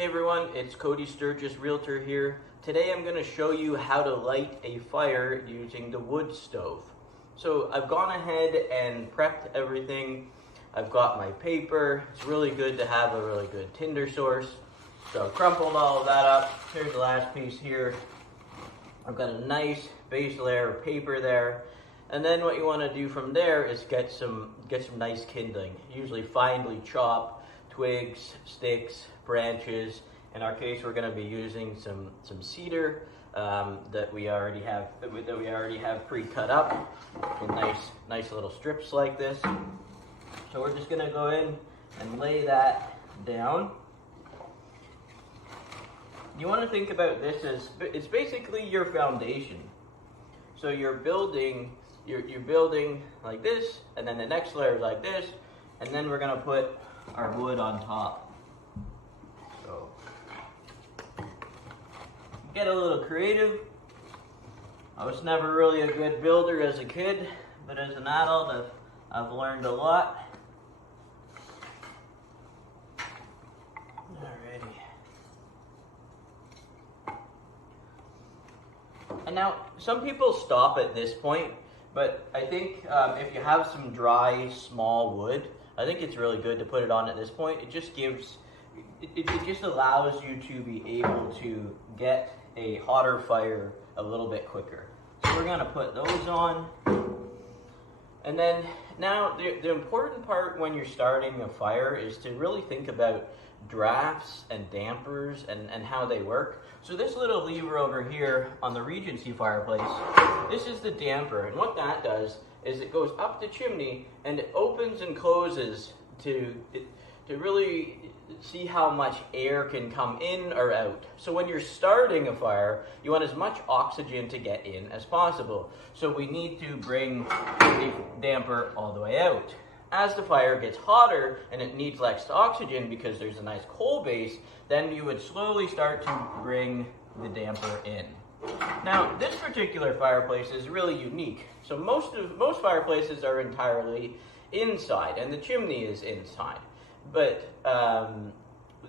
Hey everyone, it's Cody Sturgess Realtor here. Today I'm going to show you how to light a fire using the wood stove. So I've gone ahead and prepped everything. I've got my paper. It's really good to have a really good tinder source. So I've crumpled all of that up. Here's the last piece here. I've got a nice base layer of paper there. And then what you want to do from there is get some nice kindling. Usually finely chopped twigs, sticks, branches. In our case, we're going to be using some cedar that we already have pre-cut up in nice little strips like this. So we're just going to go in and lay that down. You want to think about this as it's basically your foundation. So you're building like this, and then the next layer is like this, and then we're going to put our wood on top. So get a little creative. I was never really a good builder as a kid, but as an adult I've learned a lot. Alrighty. And now some people stop at this point, but I think if you have some dry small wood, I think it's really good to put it on at this point. It just just allows you to be able to get a hotter fire a little bit quicker. So we're gonna put those on. And then now the important part when you're starting a fire is to really think about drafts and dampers and how they work. So this little lever over here on the Regency fireplace, this is the damper, and what that does is it goes up the chimney and it opens and closes to really see how much air can come in or out. So when you're starting a fire, you want as much oxygen to get in as possible. So we need to bring the damper all the way out. As the fire gets hotter and it needs less oxygen because there's a nice coal base, then you would slowly start to bring the damper in. Now, this particular fireplace is really unique. So most fireplaces are entirely inside, and the chimney is inside. But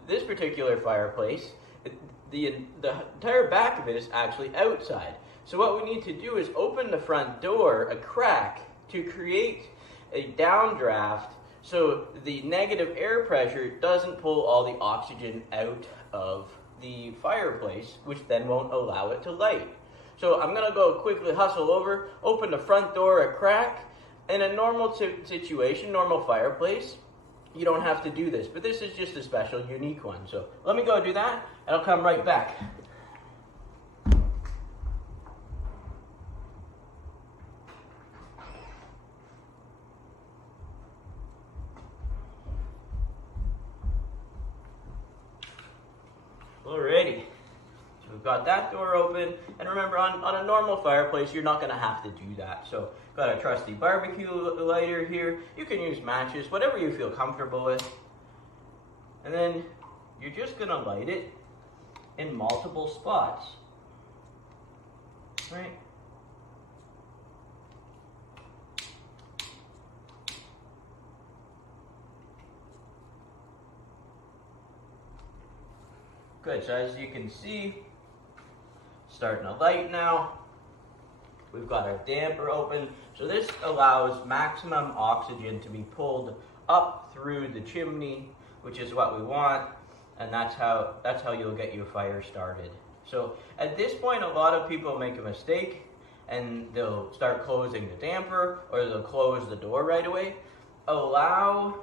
this particular fireplace, the entire back of it is actually outside. So what we need to do is open the front door a crack to create a downdraft so the negative air pressure doesn't pull all the oxygen out of the fireplace, which then won't allow it to light. So I'm gonna go quickly hustle over, open the front door a crack. In a normal situation, normal fireplace, you don't have to do this, but this is just a special, unique one. So let me go do that, and I'll come right back. Alrighty, so we've got that door open, and remember on a normal fireplace you're not going to have to do that. So got a trusty barbecue lighter here. You can use matches, whatever you feel comfortable with, and then you're just going to light it in multiple spots, right? Good, so as you can see, starting to light now. We've got our damper open. So this allows maximum oxygen to be pulled up through the chimney, which is what we want, and that's how you'll get your fire started. So at this point, a lot of people make a mistake and they'll start closing the damper, or they'll close the door right away. Allow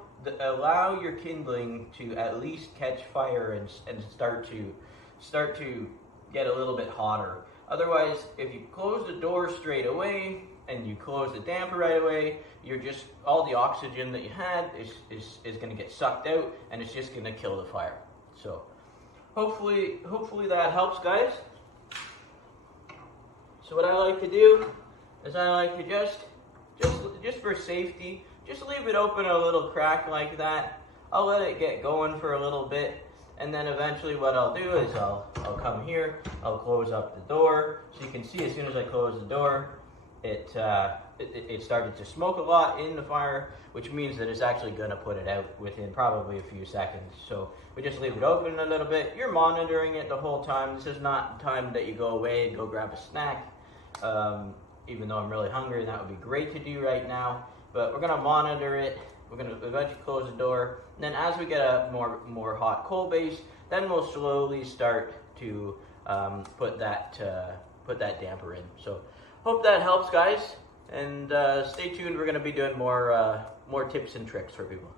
your kindling to at least catch fire and start to get a little bit hotter. Otherwise, if you close the door straight away and you close the damper right away, all the oxygen that you had is going to get sucked out, and it's just going to kill the fire. So hopefully that helps, guys. So what I like to do is I like to just for safety, just leave it open a little crack like that. I'll let it get going for a little bit, and then eventually what I'll do is I'll come here, I'll close up the door. So you can see as soon as I close the door, it started to smoke a lot in the fire, which means that it's actually going to put it out within probably a few seconds. So we just leave it open a little bit. You're monitoring it the whole time. This is not time that you go away and go grab a snack, even though I'm really hungry, and that would be great to do right now. But we're going to monitor it. We're going to eventually close the door. And then as we get a more hot coal base, then we'll slowly start to put that damper in. So hope that helps, guys. And stay tuned. We're going to be doing more tips and tricks for people.